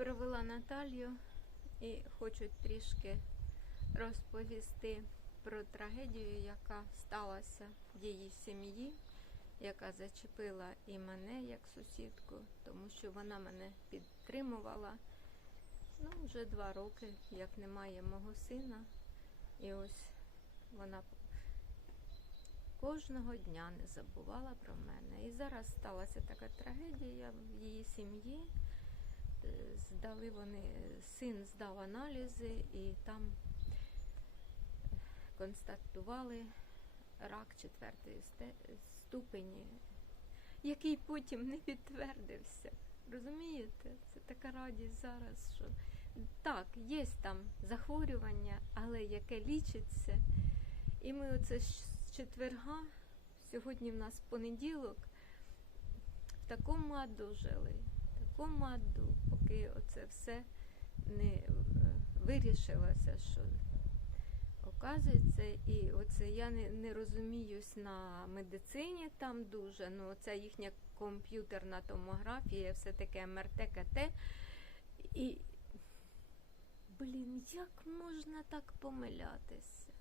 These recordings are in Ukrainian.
Провела Наталью і хочу трішки розповісти про трагедію, яка сталася в її сім'ї, яка зачепила і мене як сусідку, тому що вона мене підтримувала. Ну, вже два роки, як немає мого сина. І ось вона кожного дня не забувала про мене. І зараз сталася така трагедія в її сім'ї. Здали вони, син здав аналізи і там констатували рак четвертої ступені, який потім не підтвердився. Розумієте? Це така радість зараз, що так, є там захворювання, але яке лічиться. І ми оце з четверга, сьогодні в нас понеділок, в такому аду жили, аду, поки оце все не е, вирішилося, що оказується, і оце я не, не розуміюсь на медицині там дуже, ну оця їхня комп'ютерна томографія, все таке МРТ, КТ. І, блін, як можна так помилятися?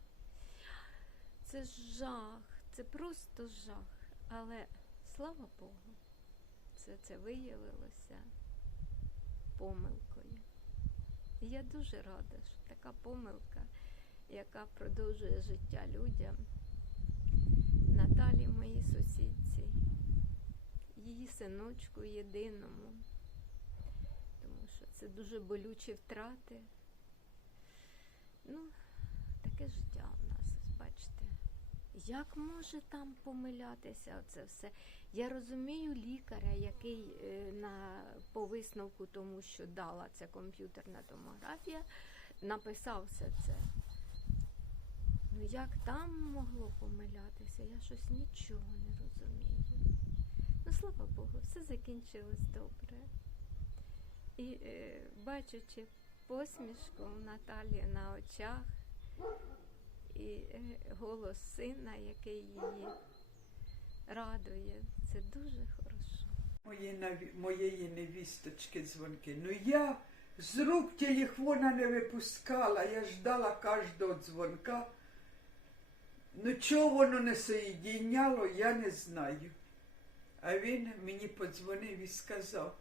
Це жах, це просто жах. Але слава Богу, це, це виявилося помилкою. І я дуже рада, що така помилка, яка продовжує життя людям, Наталі, моїй сусідці, її синочку єдиному, тому що це дуже болючі втрати. Ну, таке життя у нас, бачите. Як може там помилятися оце все? Я розумію лікаря, який е, на, по висновку тому, що дала ця комп'ютерна томографія, написав все це. Ну як там могло помилятися? Я щось нічого не розумію. Ну, слава Богу, все закінчилось добре. І е, бачачи посмішку Наталі на очах і е, голос сина, який її радує, це дуже хорошо. Мої моєї невісточки дзвонки. Ну я з рук телефона не випускала, я ждала кожного дзвонка. Ну чого воно не соєдіняло, я не знаю. А він мені подзвонив і сказав: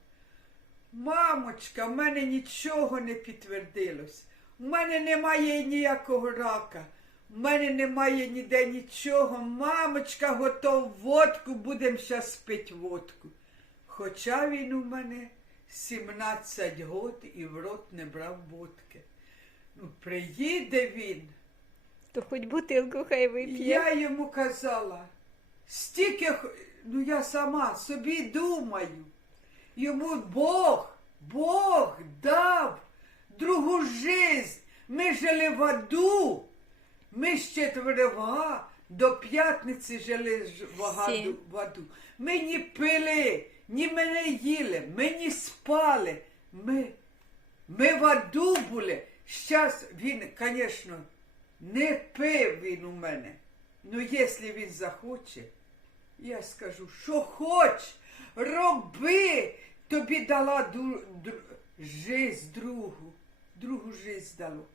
Мамочка, в мене нічого не підтвердилось. У мене немає ніякого рака. У мене немає ніде нічого. Мамочка, готов водку, будемо щас пити водку. Хоча він у мене 17 год і в рот не брав водки. Ну, приїде він. То хоч бутилку хай вип'є. Я йому казала, стільки, ну я сама собі думаю, йому Бог, Бог дав другу жизнь. Ми жили в аду, ми з четверга до п'ятниці жили ж в аду, в аду. Ми ні пили, ні ми не їли, ми ні спали. Ми, ми в аду були. Щас він, звісно, не пив він у мене. Ну, якщо він захоче, я скажу, що хоч, роби, тобі дала ду, дру, жизнь другу, другу жизнь дало.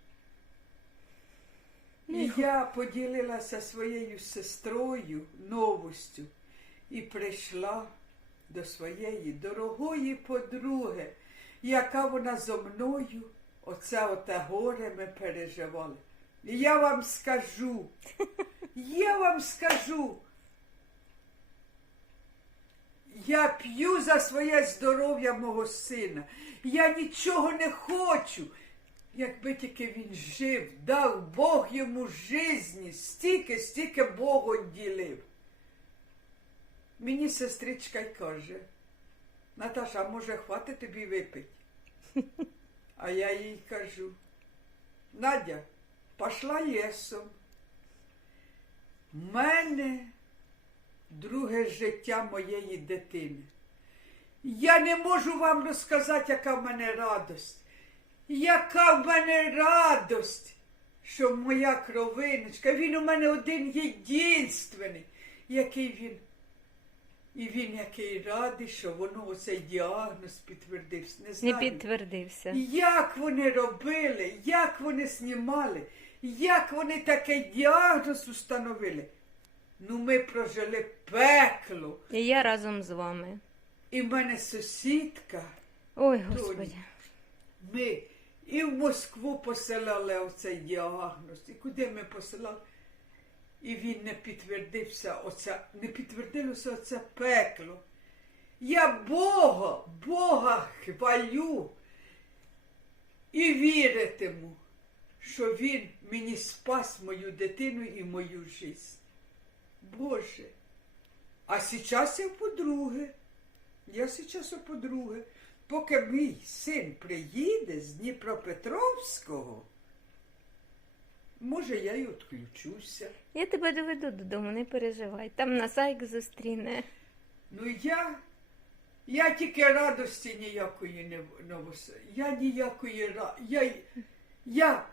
І я поділилася своєю сестрою новостю і прийшла до своєї дорогої подруги, яка вона зо мною, оце оте горе ми переживали. І я вам скажу, я вам скажу, я п'ю за своє здоров'я мого сина. Я нічого не хочу. Якби тільки він жив, дав Бог йому жизні, стільки, стільки Богу ділив. Мені сестричка й каже, Наташа, може хватить тобі випити? А я їй кажу, Надя, пошла лісом. В мене друге життя моєї дитини. Я не можу вам розказати, яка в мене радость. Яка в мене радость, що моя кровиночка, він у мене один єдинственний, який він І він який радий, що воно оцей діагноз підтвердився. Не Не підтвердився. Як вони робили, як вони знімали, як вони такий діагноз установили. Ну, ми прожили пекло. І я разом з вами. І в мене сусідка, Ой, Господи. ми і в Москву посилали оцей діагноз. І куди ми посилали? І він не підтвердився, оця, не підтвердилося оце пекло. Я Бога, Бога хвалю і віритиму, що Він мені спас мою дитину і мою життя. Боже. А зараз я по-друге. Я зараз по-друге. Поки мій син приїде з Дніпропетровського, може я й відключуся. Я тебе доведу додому, не переживай. Там нас Айк зустріне. Ну я, я тільки радості ніякої не, не вос- Я ніякої я, я,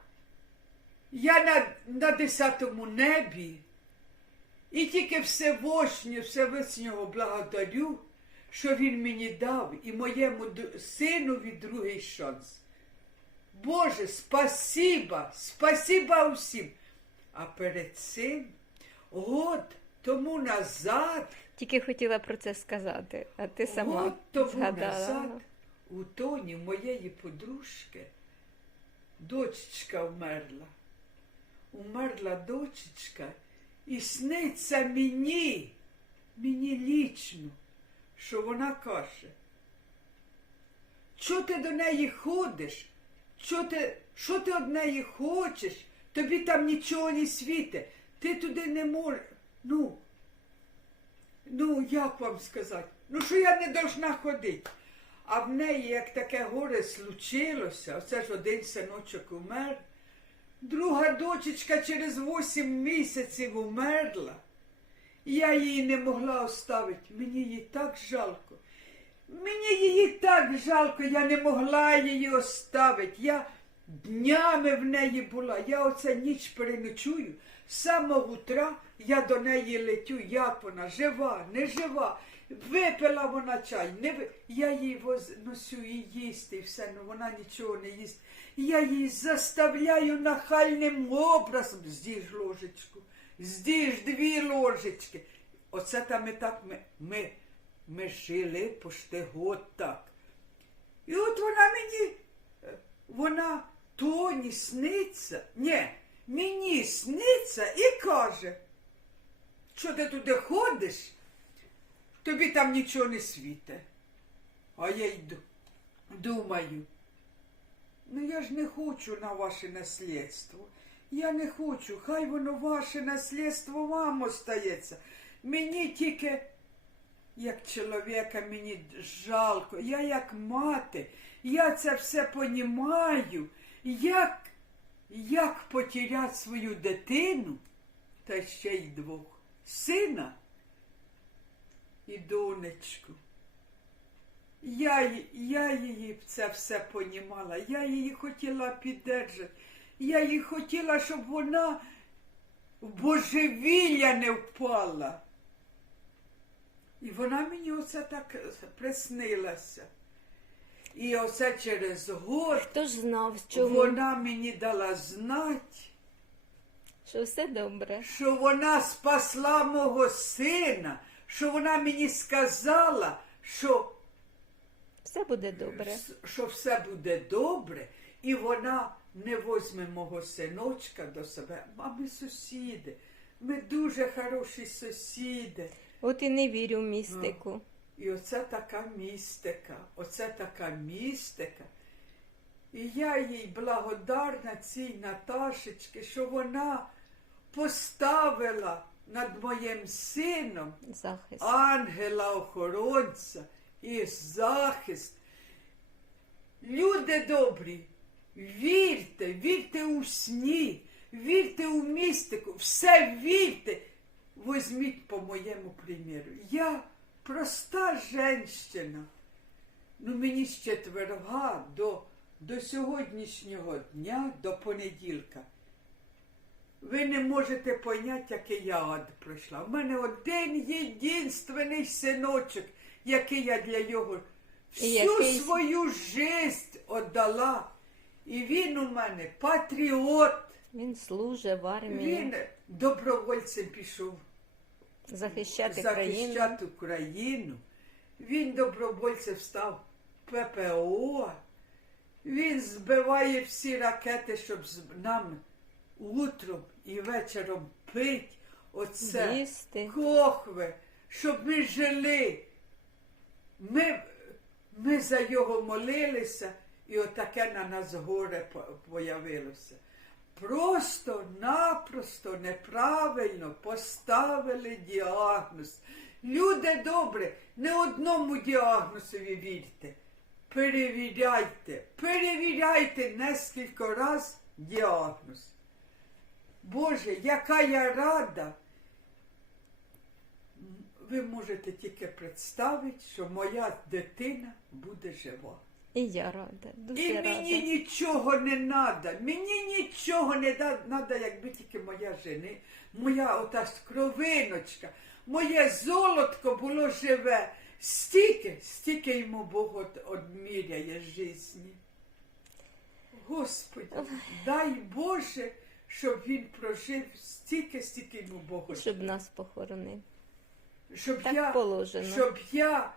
я на, на десятому небі і тільки Всевишнього, Всевишнього благодарю, що він мені дав і моєму синові другий шанс. Боже, спасіба, спасіба всім. А перед цим год тому назад Тільки хотіла про це сказати, а ти сама От тому згадала. назад у тоні моєї подружки дочечка вмерла. Умерла дочечка, і сниться мені, мені лічно, що вона каже. Що ти до неї ходиш? Що ти, що ти від неї хочеш? Тобі там нічого не світить. Ти туди не можеш. Ну, Ну, як вам сказати? Ну, що я не должна ходити. А в неї, як таке горе случилося, оце ж один синочок умер, друга дочечка через 8 місяців умерла. Я її не могла оставити. Мені її так жалко. Мені її так жалко, я не могла її оставити. Я днями в неї була. Я оце ніч переночую. З самого утра я до неї летю, як вона, жива, не жива. Випила вона чай, не ви... я їй воз... носю і їсти, і все, ну вона нічого не їсть. Я її заставляю нахальним образом. Здіж ложечку, здіж дві ложечки. Оце там і так ми, ми, ми жили пошти год так. І от вона мені, е, вона тоні сниться. Ні, мені сниться і каже, що ти туди ходиш, тобі там нічого не світе. А я йду, думаю, ну я ж не хочу на ваше наслідство. Я не хочу, хай воно ваше наслідство вам остається. Мені тільки як чоловіка мені жалко, я як мати, я це все понімаю, як, як потеряти свою дитину, та ще й двох, сина і донечку. Я, я її це все понімала, я її хотіла піддержати, я її хотіла, щоб вона в божевілля не впала. І вона мені оце так приснилася. І оце через год Хто ж знав, чому, вона мені дала знати, що все добре. що вона спасла мого сина, що вона мені сказала, що, Все буде добре. що все буде добре, і вона не возьме мого синочка до себе. А ми сусіди, ми дуже хороші сусіди. От і не вірю в містику. І оце така містика, оце така містика. І я їй благодарна цій Наташечці, що вона поставила над моїм сином Захист. ангела-охоронця і захист. Люди добрі, вірте, вірте у сні, вірте у містику, все вірте. Возьміть по моєму приміру. Я проста женщина. Ну мені з четверга до, до сьогоднішнього дня, до понеділка. ви не можете поняти, який я ад пройшла. У мене один єдинственний синочок, який я для його всю який- свою життя віддала. І він у мене патріот. Він служить в армії, Він добровольцем пішов захищати країну. захищати Україну. Він добровольцем став ППО. Він збиває всі ракети, щоб нам утром і вечором пить оце Їсти. кохви, щоб ми жили. Ми, ми за його молилися, і отаке на нас горе появилося. Просто-напросто неправильно поставили діагноз. Люди добре, не одному діагнозові вірте. Перевіряйте, перевіряйте нескільки раз діагноз. Боже, яка я рада. Ви можете тільки представити, що моя дитина буде жива. І я рада, дуже І рада. мені нічого не треба. Мені нічого не треба, якби тільки моя жени, моя ота кровиночка, моє золотко було живе. Стільки, стільки йому Бог одміряє житті. Господи, дай Боже, щоб він прожив стільки, стільки йому Бог Щоб нас похоронив. Щоб Так я, положено. щоб я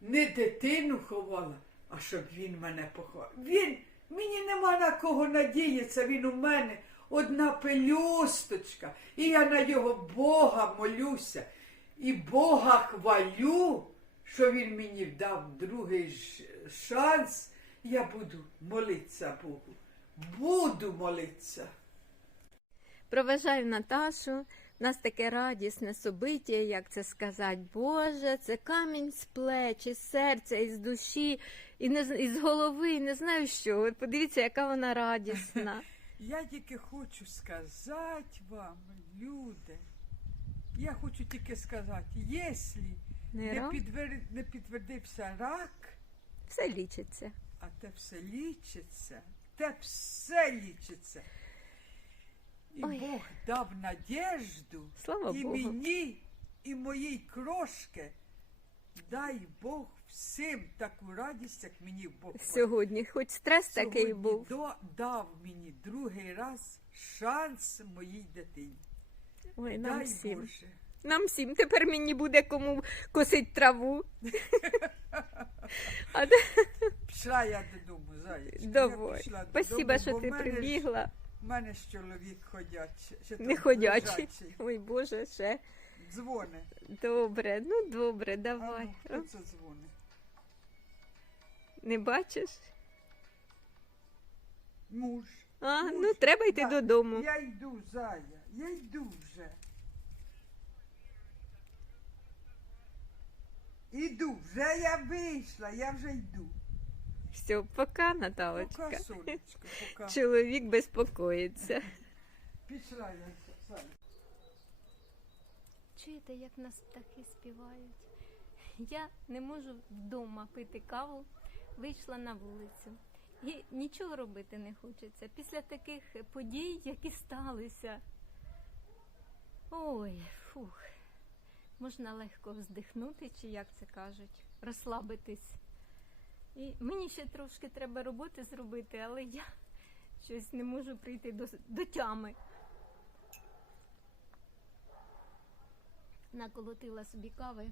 не дитину ховала, а щоб він мене поховав. Він, мені нема на кого надіятися, він у мене одна пелюсточка, і я на його Бога молюся, і Бога хвалю, що він мені дав другий шанс. Я буду молитися Богу. Буду молитися. Проважаю Наташу. У нас таке радісне собиття, як це сказати, Боже, це камінь з плеч, із серця, із душі, і не із голови, не знаю що. От подивіться, яка вона радісна. Я тільки хочу сказати вам, люди, я хочу тільки сказати, якщо Не рак? не підтвердився рак, Все лічиться. а те все лічиться, те все лічиться. І Ой. Бог дав надіжду Слава і Богу. мені, і моїй крошки. Дай Бог всім таку радість, як мені Бог Сьогодні, хоч стрес такий був. до- дав мені другий раз шанс моїй дитині. Ой, нам Дай всім. Боже. Нам всім. Тепер мені буде кому косить траву. А де- Пішла я додому, зайчик. Давай. Спасибо, що ти прибігла. В мене ж чоловік ходячий. ще Не там ходячий. лежачий. Ой, Боже, ще. Дзвони. Добре, ну добре, давай. ну, хто це дзвонить? Не бачиш? Муж. А, Муж. ну треба йти Да. додому. Я йду, зая. Я йду вже. Іду, вже я вийшла, я вже йду. Все, пока, Наталочка. Пока, сонечко, пока. Чоловік безпокоїться. Пішла я, Саня. Чуєте, як нас птахи співають? Я не можу вдома пити каву, вийшла на вулицю. І нічого робити не хочеться. Після таких подій, які сталися. Ой, фух. Можна легко вздихнути, чи як це кажуть, розслабитись. І мені ще трошки треба роботи зробити, але я щось не можу прийти до, до тями. наколотила собі кави.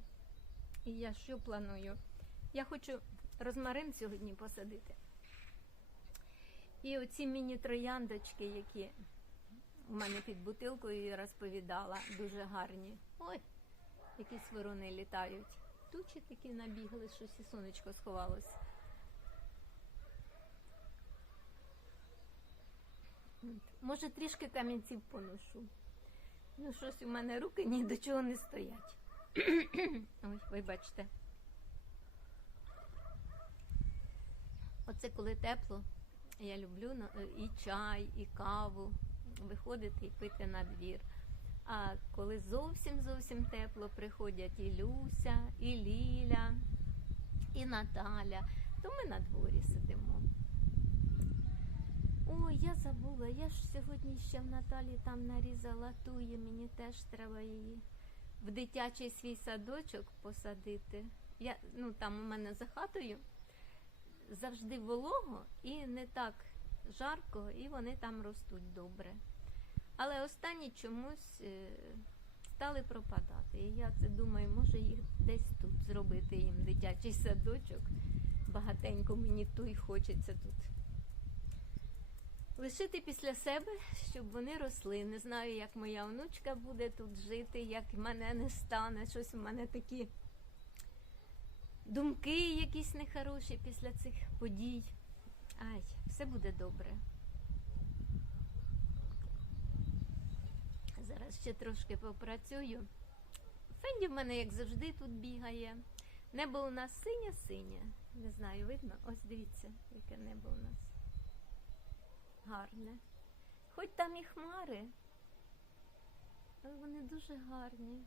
І я що планую? Я хочу розмарин сьогодні посадити. І оці міні-трояндочки, які у мене під бутилкою я розповідала, дуже гарні. Ой, якісь ворони літають. Тучі такі набігли, щось і сонечко сховалось. Може, трішки камінців поношу. Ну, щось у мене руки ні до чого не стоять. Ой, вибачте. Оце коли тепло, я люблю е, і чай, і каву, виходити і пити на двір. А коли зовсім зовсім тепло, приходять і Люся, і Ліля, і Наталя, то ми на дворі сидимо. Ой, я забула. Я ж сьогодні ще в Наталі там нарізала туї, мені теж треба її в дитячий свій садочок посадити. Я, ну, там у мене за хатою завжди волого і не так жарко, і вони там ростуть добре. Але останні чомусь е, стали пропадати. І я це думаю, може їх десь тут зробити їм дитячий садочок. Багатенько мені туй хочеться тут. Лишити після себе, щоб вони росли. Не знаю, як моя онучка буде тут жити, як мене не стане. Щось у мене такі думки якісь нехороші після цих подій. Ай, все буде добре. Зараз ще трошки попрацюю. Фенді в мене, як завжди, тут бігає. Небо у нас синє-синє. Не знаю, видно? Ось дивіться, яке небо у нас. Гарне. Хоч там і хмари, але вони дуже гарні.